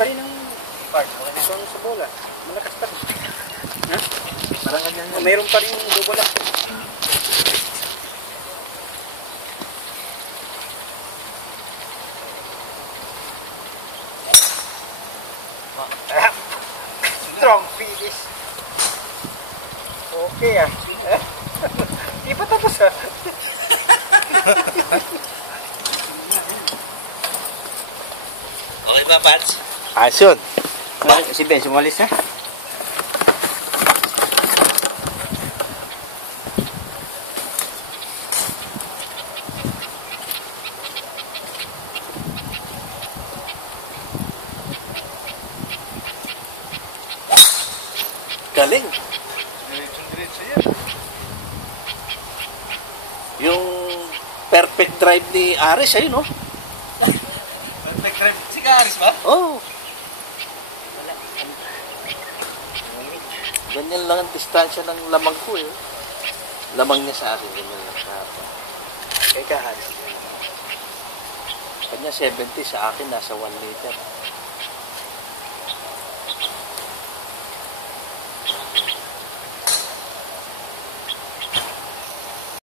pa rin ang part. Isang sa bola. Malakas pa rin. Ha? Parang ganyan yan. Mayroon pa rin double up. Strong finish. Okay ah. Di pa tapos ah. Okay ba, Pats? Ayos yun. Si Ben, sumalis na. Galing. Diretso yan. Yung perfect drive ni Aris, ayun, no? Perfect drive. Si Karis ba? Oh. Ganyan lang ang distansya ng lamang ko, eh. Lamang niya sa akin, ganyan lang sa hapa. Kay Kahan. Kanya 70, sa akin nasa 1 liter.